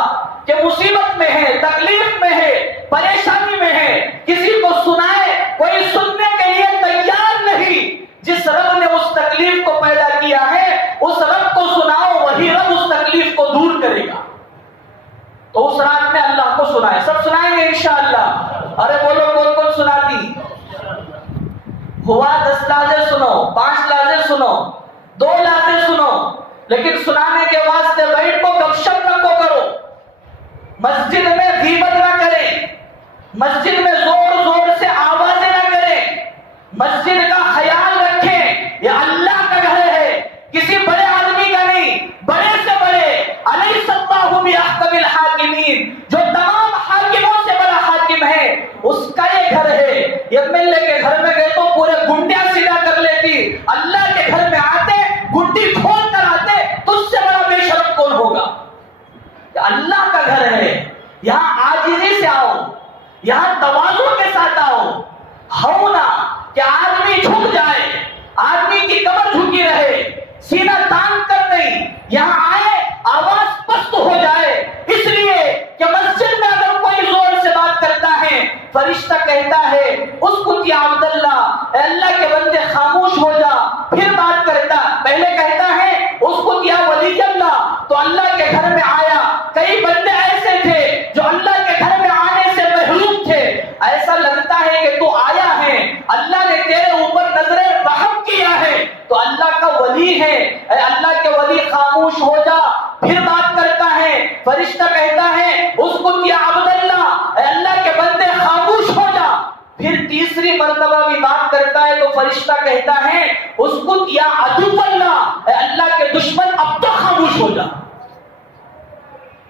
کہ مصیبت میں ہے، تکلیف میں ہے، پریشانی میں ہے، کسی کو سنائے، کوئی سننے کے لیے تیار نہیں۔ جس رب نے اس تکلیف کو پیدا کیا ہے اس رب کو سناؤ، وہی رب اس تکلیف کو دور کرے گا۔ تو اس رات میں اللہ کو سنائے، سب سنائیں گے انشاءاللہ۔ ارے بولو کون کون سناتی؟ ہوا 10 لازے سنو، 5 لازے سنو، 2 لازے سنو، لیکن سنانے کے واسطے بیٹھ کو گپ شپ نہ کو کرو، مسجد میں غیبت نہ کریں، مسجد میں زور زور سے آوازیں نہ کریں، مسجد کا خیال رکھیں، یہ اللہ کا گھر ہے، کسی بڑے آدمی کا نہیں، بڑے سے بڑے الیس اللہ باحکم الحاکمین، جو تمام حاکموں سے بڑا حاکم ہے اس کا یہ گھر ہے۔ یہ ایم ایل اے کے گھر میں گئے تو پورے گنڈیاں سیدھا کر لیتی، اللہ کے گھر میں آتے گنڈی کھول کر آتے، تو اس سے بڑا بے شرم کون ہوگا؟ یہ اللہ کا گھر ہے، یہاں عاجزی سے آؤ، یہاں تواضع کے ساتھ آؤ، ہونا کہ آدمی جھک جائے، آدمی کی کمر جھکی رہے، سینہ تان کر نہیں، یہاں آئے آواز پست ہو جائے، اس لیے کہ مسجد میں اگر کوئی زور سے بات کرتا ہے فرشتہ کہتا ہے اس کو یا عبداللہ، اے اللہ کے بندے خاموش ہو جا، پھر بات کرتا، پہلے کہتا ہے اس کو یا ولی اللہ، تو اللہ کے گھر میں آیا۔ کئی بندے ایسے تھے جو اللہ کے گھر میں آنے سے محروم تھے، ایسا لگتا ہے کہ تو آیا ہے، اللہ نے تیرے اوپر نظر رحم کیا ہے تو اللہ کا ولی ہے، اے اللہ کے ولی خاموش ہو جا، پھر بات کرتا ہے، فرشتہ کہتا ہے اس کو یا عبداللہ، اے اللہ کے بندے خاموش ہو جا، پھر تیسری مرتبہ بھی بات کرتا ہے تو فرشتہ کہتا ہے اس کو یا عدو اللہ، اے اللہ کے دشمن اب تو خاموش ہو جا۔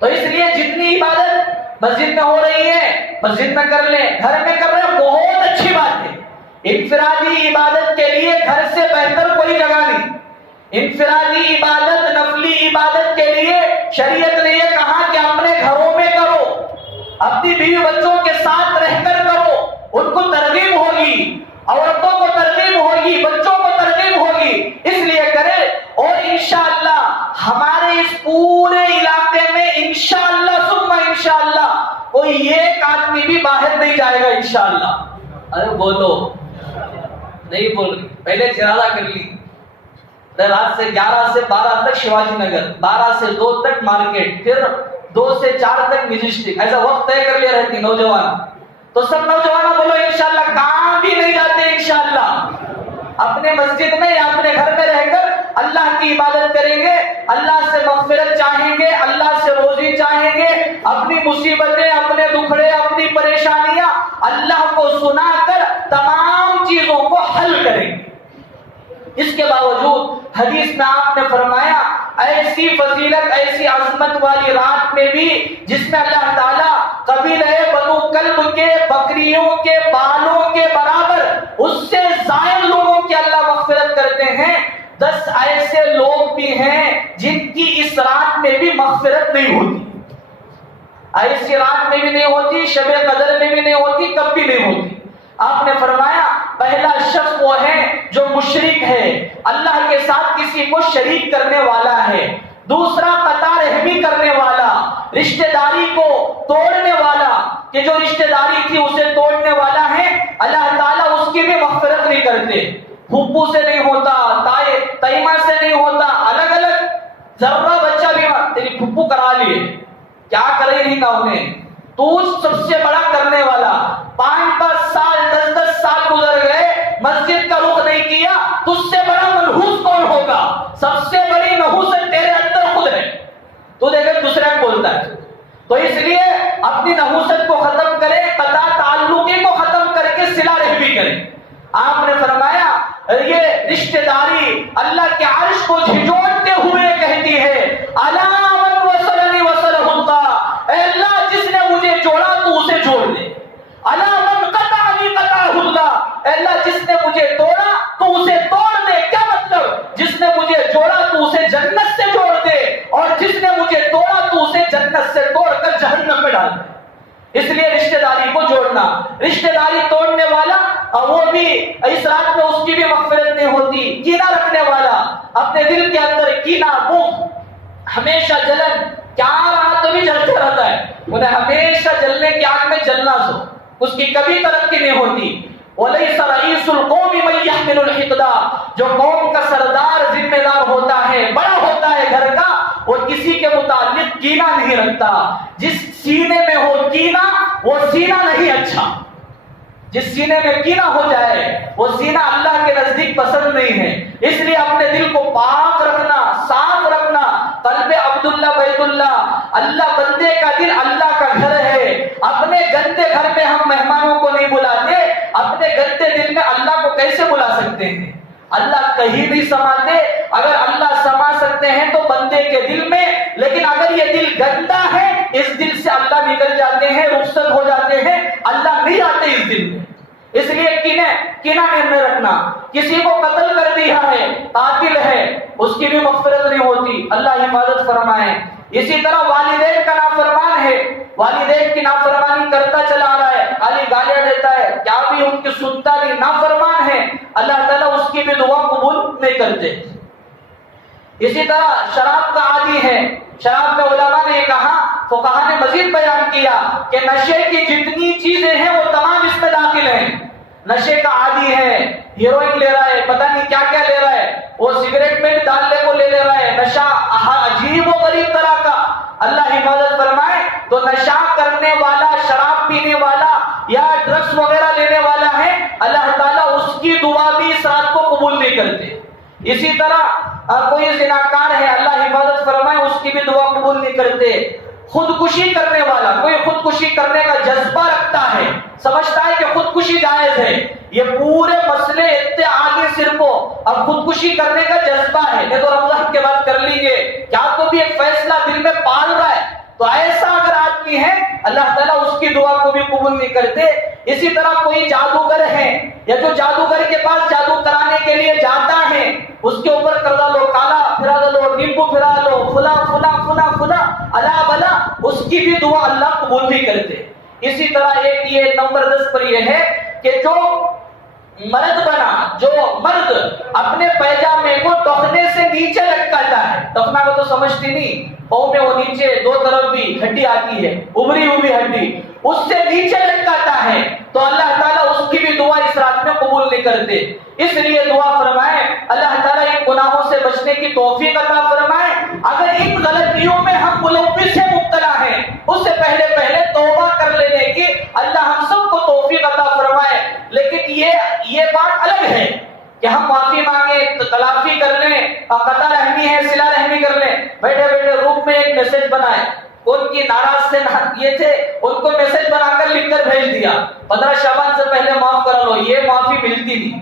تو اس لیے جتنی عبادت مسجد میں ہو رہی ہے مسجد میں کر لیں، گھر میں کر رہے ہیں بہت اچھی بات ہے۔ انفرادی عبادت کے لیے گھر سے بہتر کوئی جگہ نہیں۔ انفرادی عبادت، نفلی عبادت کے لیے شریعت نے یہ کہا کہ اپنے گھروں میں کرو، اپنی بیوی بچوں کے ساتھ رہ کر کرو، ان کو ترغیب ہوگی، عورتوں کو ترغیب ہوگی، بچوں کو ترغیب ہوگی، اس لیے کرے۔ اور انشاءاللہ ہمارے اس پورے علاقے میں انشاءاللہ ثم انشاءاللہ کوئی ایک آدمی بھی باہر نہیں جائے گا انشاءاللہ۔ ارے بولو، نہیں بول رہی، پہلے ارادہ کر لی، رات سے 11 سے 12 تک شیواجی نگر، 12 سے 2 تک مارکیٹ، پھر 2 سے 4 تک مجسٹک، ایسا وقت طے کر لیا رہتی نوجوان۔ تو سب نوجوانوں بولو انشاءاللہ، کہاں بھی نہیں جاتے انشاءاللہ، اپنے مسجد میں یا اپنے گھر میں رہ کر اللہ کی عبادت کریں گے، اللہ سے مغفرت چاہیں گے، اللہ سے روزی چاہیں گے، اپنی مصیبتیں، اپنے دکھڑے، اپنی پریشانیاں اللہ کو سنا کر تمام چیزوں کو حل کریں گے۔ اس کے باوجود حدیث میں آپ نے فرمایا ایسی فضیلت، ایسی عظمت والی رات میں بھی جس میں اللہ تعالیٰ قبیلہ بنو کلب کے بکریوں کے بالوں کے برابر اس سے زائد لوگوں کی اللہ مغفرت کرتے ہیں، 10 ایسے لوگ بھی ہیں جن کی اس رات میں بھی مغفرت نہیں ہوتی، ایسی رات میں بھی نہیں ہوتی، شب قدر میں بھی نہیں ہوتی، کب بھی نہیں ہوتی۔ آپ نے فرمایا پہلا شخص وہ ہے جو مشرک ہے، اللہ کے ساتھ کسی کو شریک کرنے والا ہے، دوسرا قطع رحمی کرنے والا، رشتہ داری کو توڑنے والا، کہ جو رشتہ داری تھی اسے توڑنے والا ہے، اللہ تعالیٰ اس کی بھی مغفرت نہیں کرتے، پھپھو سے نہیں ہوتا، تائمہ سے نہیں ہوتا، الگ الگ ذرہ بچہ بھی تیری پھپھو کرا لیے، کیا کرے نہیں کا انہیں، تو سب سے بڑا کرنے والا، 5-5 سال 10-10 سال گزر گئے، مسجد کا رخ نہیں کیا، تجھ سے بڑا منحوس کون ہوگا؟ سب سے بڑی نحوست تیرے اندر خود ہے، تو دیکھیں دوسرے کو بولتا ہے۔ تو اس لیے اپنی نحوست کو ختم کریں، قطع تعلقی کو ختم کر کے صلہ رحمی کریں۔ آپ نے فرمایا یہ رشتہ داری اللہ کے عرش کو جھنجھوڑتے ہوئے کہتی ہے الا من وصلنی وصلہ اللہ، اے اللہ جس نے مجھے جوڑا تو اسے جوڑ دے، الا من قطعنی قطعہ اللہ، اے اللہ جس نے مجھے توڑا تو اسے توڑ دے۔ کیا مطلب؟ جس نے مجھے جوڑا تو اسے جنت سے جوڑ دے، اور جس نے مجھے توڑا تو اسے جنت سے توڑ کر جہنم میں ڈال دے۔ اس لیے رشتہ داری توڑنا. رشتہ داری توڑنے والا وہ بھی اس رات میں اس کی بھی مغفرت نہیں ہوتی. کینہ رکھنے والا اپنے دل کے اندر کینہ بغض ہمیشہ جلن کیا رہا تو بھی جلتے رہتا ہے, انہیں ہمیشہ جلنے کی آگ میں جلنا سو, اس کی کبھی ترقی نہیں ہوتی. وَلَيْسَ رَئِيسُ الْقَوْمِ مَن يَحْمِلُ الْحِقْدَ, جو قوم کا سردار ذمہ دار ہوتا ہے, بڑا ہوتا ہے گھر کا, وہ کسی کے متعلق کینہ نہیں رکھتا. جس سینے میں ہو کینہ وہ سینہ نہیں اچھا. جس سینے میں کینہ ہو جائے وہ سینہ اللہ کے نزدیک پسند نہیں ہے. اس لیے اپنے دل کو پاک رکھنا, صاف رکھنا. قلب عبداللہ بیت اللہ, اللہ بندے کا دل اللہ کا گھر ہے. اپنے گندے گھر میں ہم مہمانوں کو نہیں بلاتے, اپنے گندے دل میں اللہ کو کیسے بلا سکتے ہیں؟ اللہ کہیں بھی سماتے. اگر اللہ سما سکتے ہیں تو بندے کے دل میں, لیکن اگر یہ دل گندا ہے اس دل سے اللہ نکل جاتے ہیں, رخصت ہو جاتے ہیں, اللہ نہیں آتے اس دل میں. اس لیے کینہ میں رکھنا. کسی کو قتل کر دیا ہے, قاتل ہے, اس کی بھی مغفرت نہیں ہوتی, اللہ حفاظت فرمائے. اسی طرح والدین کا نافرمان ہے, والدین کی نافرمانی کرتا چلا آ رہا ہے, خالی گالیاں دیتا ہے, کیا بھی ان کی سنتا نہیں, نافرمان ہے, اللہ تعالیٰ اس کی بھی دعا قبول نہیں کرتے. اسی طرح شراب کا عادی ہے. شراب میں علماء نے یہ کہا, فقہا نے مزید بیان کیا کہ نشے کی جتنی چیزیں ہیں وہ تمام اس میں داخل ہیں. نشے کا عادی ہے, ہیروئن لے رہا ہے, پتہ نہیں کیا کیا لے رہا ہے, وہ سگریٹ میں بھی ڈالنے کو لے رہا ہے. نشہ عجیب و غریب طرح کا, اللہ حفاظت فرمائے. تو نشہ کرنے والا, شراب پینے والا یا ڈرگس وغیرہ لینے والا ہے, اللہ تعالیٰ اس کی دعا بھی اس رات کو قبول نہیں کرتے. اسی طرح کوئی زناکار ہے, اللہ حفاظت فرمائے, اس کی بھی دعا قبول نہیں کرتے. خودکشی کرنے والا, کوئی خودکشی کرنے کا جذبہ رکھتا ہے, سمجھتا ہے کہ خودکشی جائز ہے, یہ پورے مسئلے اتنے آگے صرف اب خودکشی کرنے کا جذبہ ہے, نہیں تو رمضان کے بعد کر لیجئے, کیا تو بھی ایک فیصلہ دل میں پال رہا ہے. تو ایسا اگر آدمی ہے اللہ تعالیٰ اس کی دعا کو بھی قبول نہیں کرتے. اسی طرح کوئی جادوگر ہے, یا جو جادوگر کے پاس جادو کرانے کے لیے جاتا ہے, اس کے اوپر کردہ لو, کالا پھرا لو, نیمبو پھرا لو, فلا فلا فلا فلا اللہ بلا, اس کی بھی دعا اللہ قبول نہیں کرتے. اسی طرح ایک یہ نمبر 10 پر یہ ہے کہ جو مرد بنا, جو مرد اپنے پیجامے کو ٹخنے سے نیچے لٹکاتا ہے, ٹخنا کو تو سمجھتی نہیں, پاؤں میں وہ نیچے دو طرف بھی ہڈی آتی ہے, ابری ہوئی ہڈی, اس سے نیچے لٹکاتا ہے, تو اللہ تعالیٰ اس کی بھی دعا اس رات میں قبول نہیں کرتے. اس لیے دعا فرمائے اللہ تعالیٰ ان گناہوں سے بچنے کی توفیق عطا فرمائے. اگر ان غلطیوں میں ہم ملوث سے مبتلا ہیں, اس سے پہلے توبہ کر لینے کی اللہ ہم سب کو توفیق عطا فرمائے. لیکن یہ بات الگ ہے کہ ہم معافی مانگے, تلافی کر لیں, قطع رحمی ہے صلہ رحمی کر لیں, بیٹھے بیٹھے روم میں ایک میسج بنائے, ان کی ناراض سے یہ تھے, ان کو میسج بنا کر لکھ کر بھیج دیا, 15 شعبان سے پہلے معاف کرا لو, یہ معافی ملتی نہیں.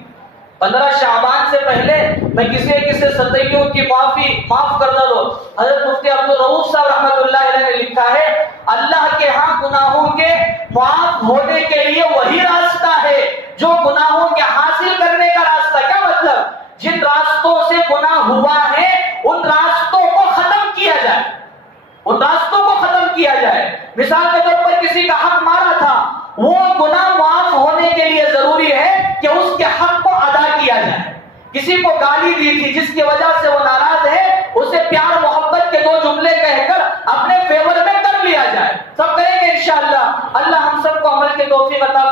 15 شعبان سے پہلے میں کسی ستیوں کی معاف کر دو. حضرت مفتی عبدالرؤوف صاحب رحمۃ اللہ علیہ نے لکھا ہے, اللہ کے ہاں گناہوں کے معاف ہونے کے لیے وہی راستہ ہے جو گناہوں کے حاصل کرنے کا راستہ. کیا مطلب؟ جن راستوں سے گناہ ہوا ہے ان راستوں کو ختم کیا جائے, ان راستوں کو ختم کیا جائے. مثال کے طور پر کسی کا حق مارا تھا, وہ گناہ معاف ہونے کے لیے ضروری ہے کہ اس کے حق کو ادا کیا جائے. کسی کو گالی دی تھی جس کی وجہ سے وہ ناراض ہے, اسے پیار محبت کے 2 جملے کہہ کر اپنے فیور میں کر لیا جائے. سب کریں گے انشاءاللہ. اللہ ہم سب کو عمل کے توفیق عطا